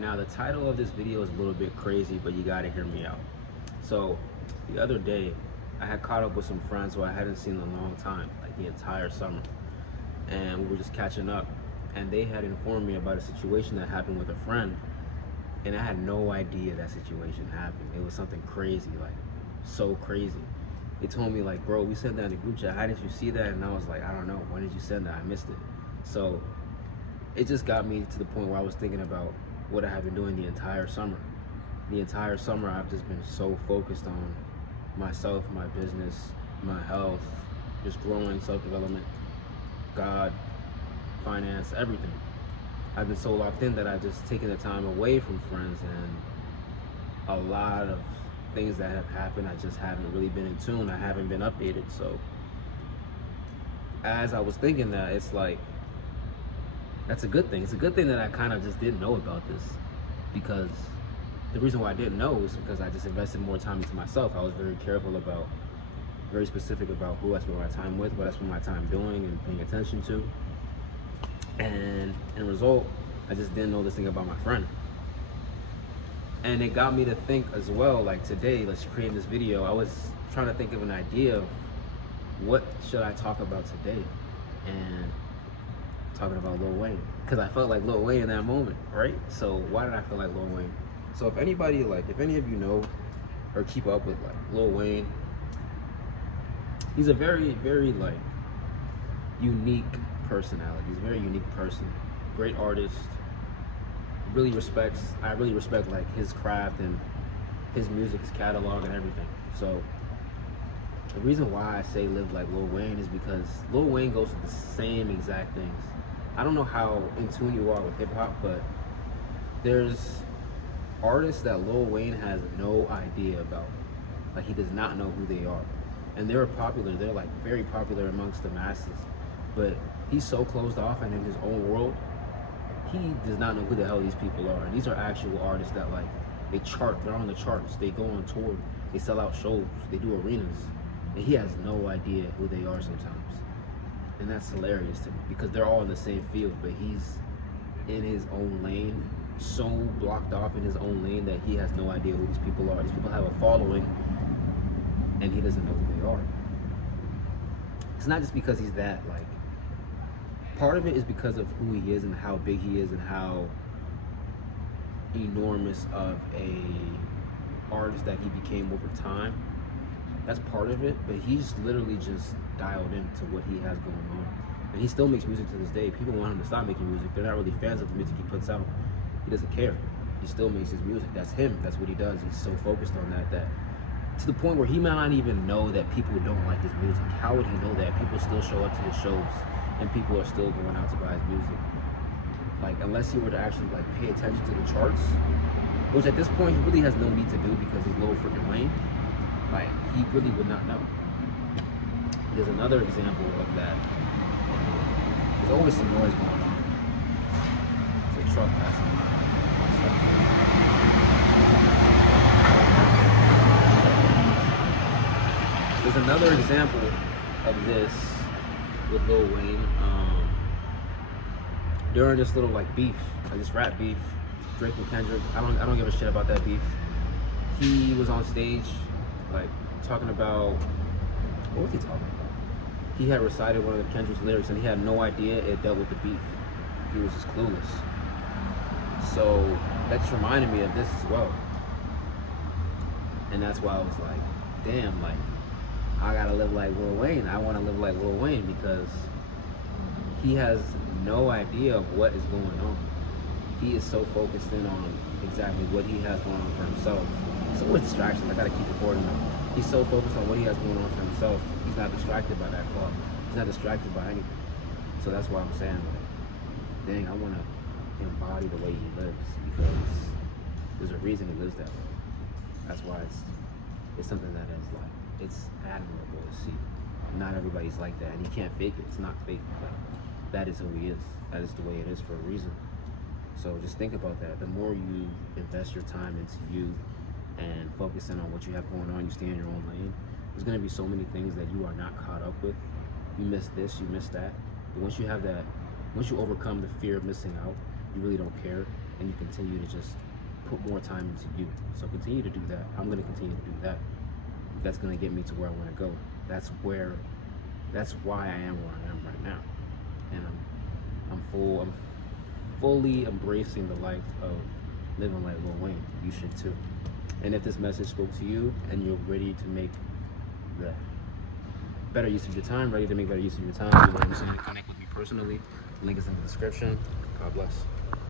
Now the title of this video is a little bit crazy, but you gotta hear me out. So the other day, I had caught up with some friends who I hadn't seen in a long time, like the entire summer. And we were just catching up. And they had informed me about a situation that happened with a friend. And I had no idea that situation happened. It was something crazy, like so crazy. They told me like, bro, we sent that in the group chat. How did you see that? And I was like, I don't know. When did you send that? I missed it. So it just got me to the point where I was thinking about what I have been doing the entire summer. The entire summer, I've just been so focused on myself, my business, my health, just growing, self-development, God, finance, everything. I've been so locked in that I've just taken the time away from friends, and a lot of things that have happened, I just haven't really been in tune. I haven't been updated. So as I was thinking that, it's like, that's a good thing. It's a good thing that I kind of just didn't know about this, because the reason why I didn't know is because I just invested more time into myself. I was very careful about, very specific about who I spend my time with, what I spend my time doing and paying attention to. And in result, I just didn't know this thing about my friend. And it got me to think as well, like today, let's create this video. I was trying to think of an idea of what should I talk about today. And talking about Lil Wayne, because I felt like Lil Wayne in that moment, right? So why did I feel like Lil Wayne? So if anybody, like, if any of you know or keep up with like Lil Wayne, he's a very, very like unique personality. He's a very unique person, great artist. I really respect like his craft and his music, his catalog and everything. So the reason why I say live like Lil Wayne is because Lil Wayne goes through the same exact things. I don't know how in tune you are with hip hop, but there's artists that Lil Wayne has no idea about. Like, he does not know who they are. And they're popular, they're like very popular amongst the masses. But he's so closed off and in his own world, he does not know who the hell these people are. And these are actual artists that like, they chart, they're on the charts, they go on tour, they sell out shows, they do arenas. And he has no idea who they are sometimes. And that's hilarious to me, because they're all in the same field, but he's in his own lane, so blocked off in his own lane that he has no idea who these people are. These people have a following, and he doesn't know who they are. It's not just because he's that, like, part of it is because of who he is and how big he is and how enormous of a artist that he became over time. That's part of it, but he's literally just dialed into what he has going on. And he still makes music to this day. People want him to stop making music. They're not really fans of the music he puts out. He doesn't care. He still makes his music. That's him. That's what he does. He's so focused on that to the point where he might not even know that people don't like his music. How would he know that? People still show up to his shows and people are still going out to buy his music. Like, unless he were to actually like pay attention to the charts, which at this point he really has no need to do because he's Lil freaking Wayne. Like, he really would not know. There's another example of that. There's always some noise going on. It's a truck passing by. There's another example of this with Lil Wayne. During this little like beef, like this rap beef, Drake and Kendrick. I don't give a shit about that beef. He was on stage, like talking about, what was he talking about? He had recited one of Kendrick's lyrics and he had no idea it dealt with the beef. He was just clueless. So that just reminded me of this as well. And that's why I was like, damn, like, I gotta live like Lil Wayne. I wanna live like Lil Wayne because he has no idea of what is going on. He is so focused in on exactly what he has going on for himself. So much distraction, I gotta keep recording him. He's so focused on what he has going on for himself, he's not distracted by that call. He's not distracted by anything. So that's why I'm saying, like, dang, I wanna embody the way he lives, because there's a reason he lives that way. That's why it's something that is like, it's admirable to see. Not everybody's like that, and he can't fake it. It's not fake. Like, that is who he is. That is the way it is for a reason. So just think about that. The more you invest your time into you and focus in on what you have going on, you stay in your own lane, there's gonna be so many things that you are not caught up with. You miss this, you miss that. But once you have that, once you overcome the fear of missing out, you really don't care. and you continue to just put more time into you. So continue to do that. I'm going to continue to do that. That's going to get me to where I want to go. That's why I am where I am right now. And I'm fully embracing the life of living like Lil Wayne. You should too. And if this message spoke to you and you're ready to make the better use of your time, ready to make better use of your time, you know what I'm saying, connect with me personally. The link is in the description. God bless.